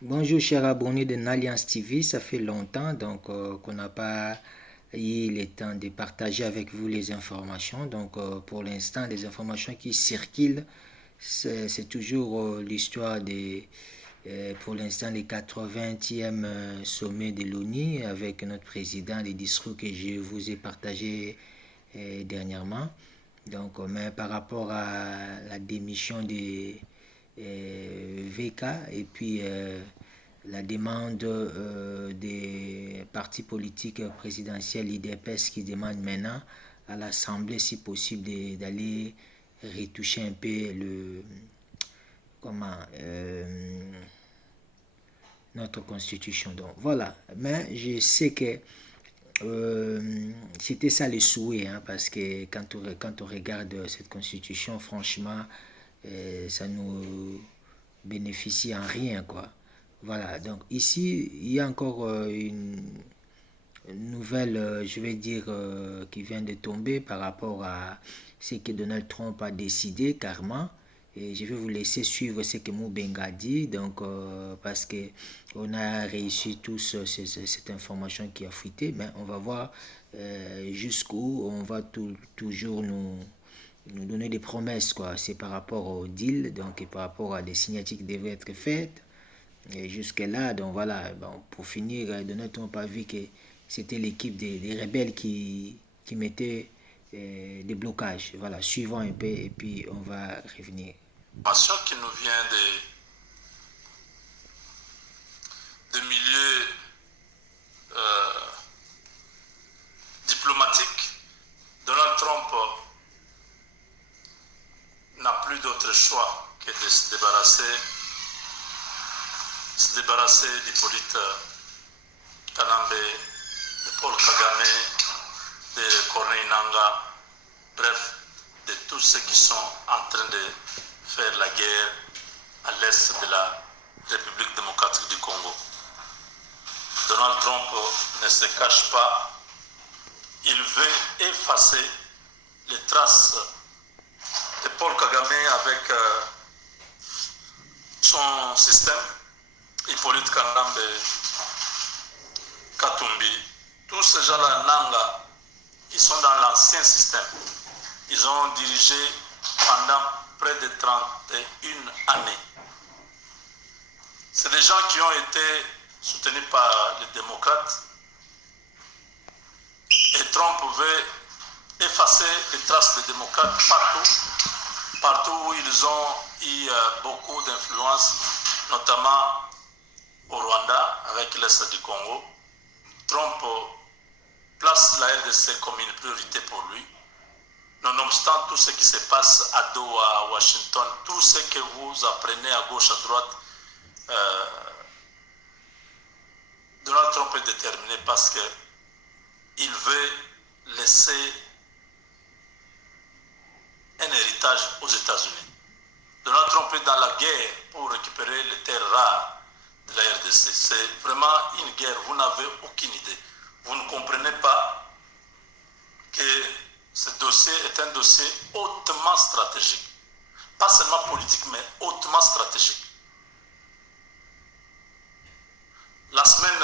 Bonjour chers abonnés de Nalliance TV, ça fait longtemps qu'on n'a pas eu le temps de partager avec vous les informations. Pour l'instant, les informations qui circulent, c'est toujours l'histoire pour l'instant, les 80e sommet de l'ONU avec notre président, les discours que je vous ai partagés dernièrement. Mais par rapport à la démission de VK et puis la demande des partis politiques présidentiels, l'IDPS, qui demande maintenant à l'Assemblée, si possible, d'aller retoucher un peu comment, notre constitution. Donc voilà, mais je sais que c'était ça le souhait, hein, parce que quand on regarde cette constitution, franchement, ça nous bénéficie en rien, quoi. Voilà, donc ici, il y a encore une nouvelle, je vais dire, qui vient de tomber par rapport à ce que Donald Trump a décidé, carrément. Et je vais vous laisser suivre ce que Moubenga dit, parce que on a réussi tous cette information qui a fuité, mais on va voir jusqu'où on va toujours nous donner des promesses, quoi. C'est par rapport au deal, donc et par rapport à des signatures qui devraient être faites. Et jusque-là, donc voilà, bon, pour finir, Donald Trump a vu que c'était l'équipe des rebelles qui mettait des blocages. Voilà, suivons un peu et puis on va revenir. Information qui nous vient de milieux euh, diplomatiques. Donald Trump n'a plus d'autre choix que de se débarrasser d'Hippolyte Kanambe, de Paul Kagame, de Corneille Nanga, bref, de tous ceux qui sont en train de faire la guerre à l'est de la République démocratique du Congo. Donald Trump ne se cache pas, il veut effacer les traces de Paul Kagame avec son système, Hippolyte Kanambe, Katumbi. Tous ces gens-là, Nanga, ils sont dans l'ancien système. Ils ont dirigé pendant près de 31 années. C'est des gens qui ont été soutenus par les démocrates. Et Trump veut effacer les traces des démocrates partout où ils ont eu beaucoup d'influence, notamment au Rwanda, avec l'Est du Congo. Trump place la RDC comme une priorité pour lui. Nonobstant tout ce qui se passe à Doha, à Washington, tout ce que vous apprenez à gauche, à droite, Donald Trump est déterminé parce qu'il veut laisser un héritage aux États-Unis. Donald Trump est dans la guerre pour récupérer les terres rares de la RDC. C'est vraiment une guerre, vous n'avez aucune idée. Vous ne comprenez pas que ce dossier est un dossier hautement stratégique. Pas seulement politique, mais hautement stratégique. La semaine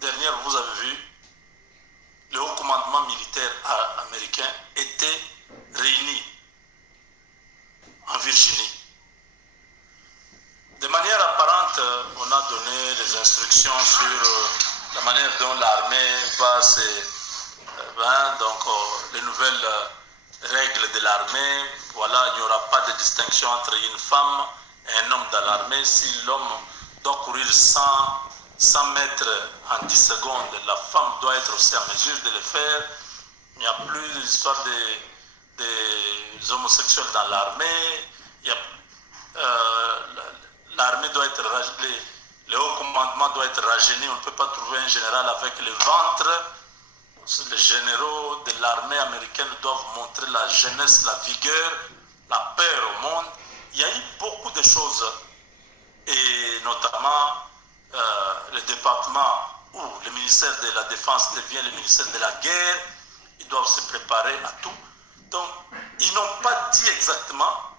dernière, vous avez vu, le haut commandement militaire américain était réuni en Virginie. De manière apparente, on a donné des instructions sur la manière dont l'armée va les nouvelles règles de l'armée. Voilà, il n'y aura pas de distinction entre une femme et un homme dans l'armée. Si l'homme doit courir 100 mètres en 10 secondes, la femme doit être aussi en mesure de le faire. Il n'y a plus d'histoire des homosexuels dans l'armée. L'armée doit être le haut commandement doit être rajeuni. On ne peut pas trouver un général avec le ventre. Les généraux de l'armée américaine doivent montrer la jeunesse, la vigueur, la paix au monde. Il y a eu beaucoup de choses, et notamment le département où le ministère de la Défense devient le ministère de la Guerre. Ils doivent se préparer à tout. Donc, ils n'ont pas dit exactement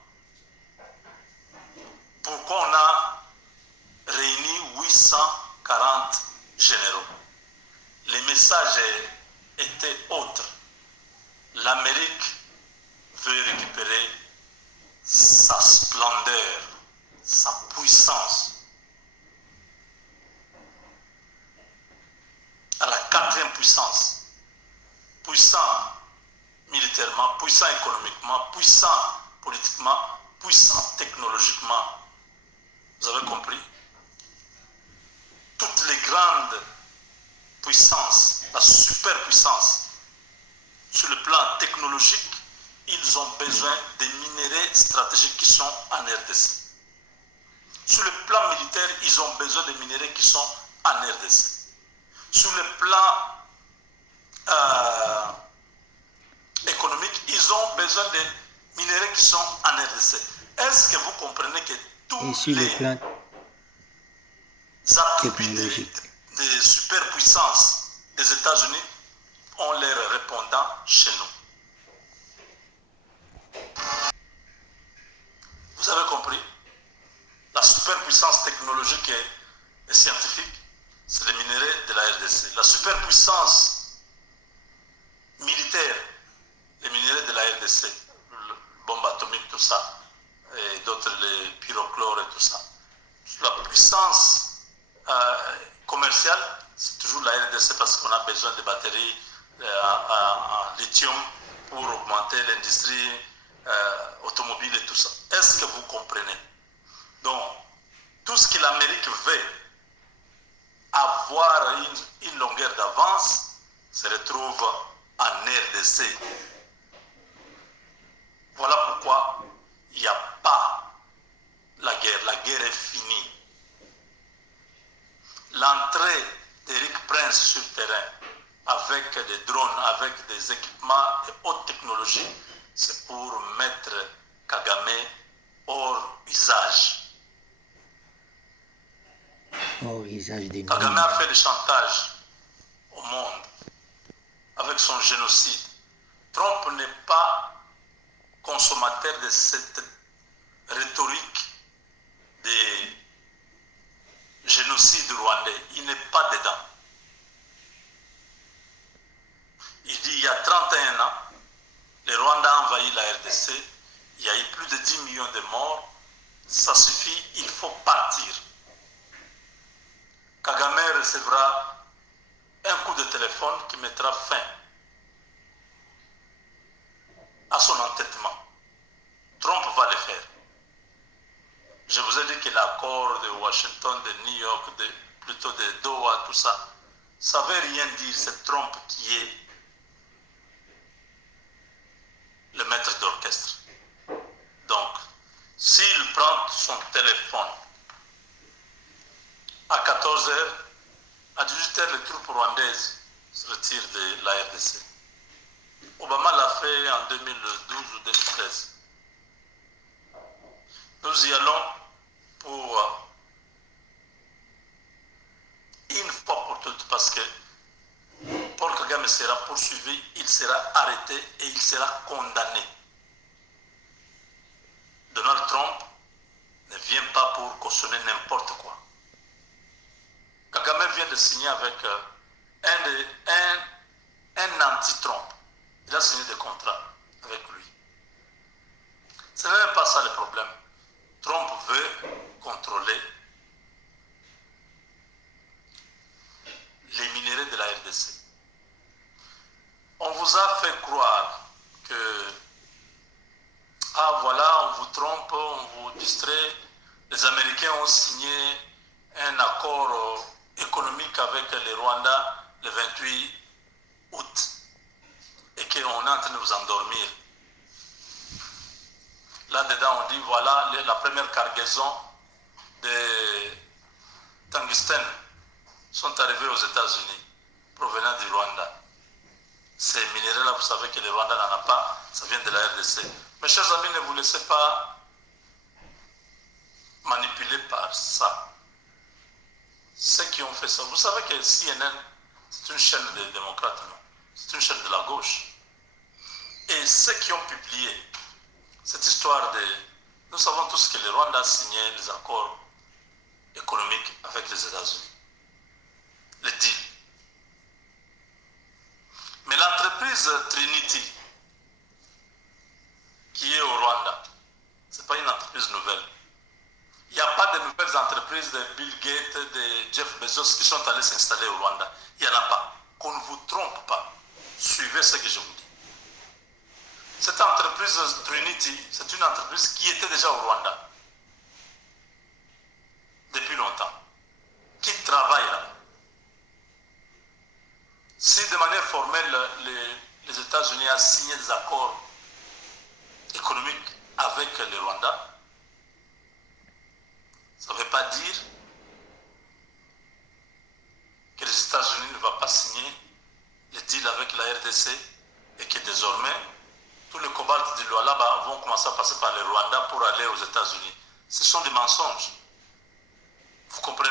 pourquoi on a réuni quatrième puissance. Puissant militairement, puissant économiquement, puissant politiquement, puissant technologiquement. Vous avez compris? Toutes les grandes puissances, la superpuissance, sur le plan technologique, ils ont besoin des minéraux stratégiques qui sont en RDC. Sur le plan militaire, ils ont besoin des minéraux qui sont en RDC. Sur le plan économique, ils ont besoin des minéraux qui sont en RDC. Est-ce que vous comprenez que tous les attributs des superpuissances des États-Unis ont leurs répondants chez nous? Vous avez compris? La superpuissance technologique et scientifique, c'est les minéraux de la RDC. La superpuissance militaire, les minéraux de la RDC, le bombe atomique, tout ça, et d'autres, les pyrochlores et tout ça. La puissance commerciale, c'est toujours la RDC parce qu'on a besoin de batteries en lithium pour augmenter l'industrie automobile et tout ça. Est-ce que vous comprenez? Donc, tout ce que l'Amérique veut avoir une longueur d'avance se retrouve en RDC. Voilà pourquoi il n'y a pas la guerre. La guerre est finie. L'entrée d'Éric Prince sur le terrain avec des drones, avec des équipements de haute technologie, c'est pour mettre Kagame hors usage. Kagame a fait le chantage au monde avec son génocide. Trump n'est pas consommateur de cette rhétorique des génocides rwandais. Il n'est pas dedans. Il dit il y a 31 ans, le Rwanda a envahi la RDC, il y a eu plus de 10 millions de morts, ça suffit, il faut partir. Kagame recevra un coup de téléphone qui mettra fin à son entêtement. Trump va le faire. Je vous ai dit que l'accord de Washington, de New York, plutôt de Doha, tout ça, ça ne veut rien dire. C'est Trump qui est le maître d'orchestre. Donc, s'il prend son téléphone à 14h, à 18h, les troupes rwandaises se retirent de la RDC. Obama l'a fait en 2012 ou 2013. Nous y allons pour une fois pour toutes, parce que Paul Kagame sera poursuivi, il sera arrêté et il sera condamné. Donald Trump ne vient pas pour cautionner n'importe quoi. Kagame vient de signer avec un anti-Trump. Il a signé des contrats avec lui. Ce n'est même pas ça le problème. Trump veut contrôler les minéraux de la RDC. On vous a fait croire que, ah voilà, on vous trompe, on vous distrait. Les Américains ont signé un accord économique avec les Rwandais le 28 août et qu'on est en train de vous endormir. Là-dedans, on dit, voilà, la première cargaison de tungstène sont arrivés aux États-Unis, provenant du Rwanda. Ces minéraux-là, vous savez que le Rwanda n'en a pas, ça vient de la RDC. Mes chers amis, ne vous laissez pas manipuler par ça. Ceux qui ont fait ça, vous savez que CNN, c'est une chaîne des démocrates, non? C'est une chaîne de la gauche. Et ceux qui ont publié cette histoire de... Nous savons tous que le Rwanda a signé les accords économiques avec les États-Unis. Le deal. Mais l'entreprise Trinity, qui est au Rwanda, ce n'est pas une entreprise nouvelle. Il n'y a pas de nouvelles entreprises de Bill Gates, de Jeff Bezos qui sont allés s'installer au Rwanda. Il n'y en a pas. qu'on ne vous trompe pas. Suivez ce que je vous dis. Cette entreprise Trinity, c'est une entreprise qui était déjà au Rwanda depuis longtemps, qui travaille là. Si de manière formelle, les États-Unis ont signé des accords économiques avec le Rwanda, ça ne veut pas dire que les États-Unis ne vont pas signer le deal avec la RDC et que désormais, tous les cobalt du Lualaba vont commencer à passer par le Rwanda pour aller aux États-Unis. Ce sont des mensonges. Vous comprenez?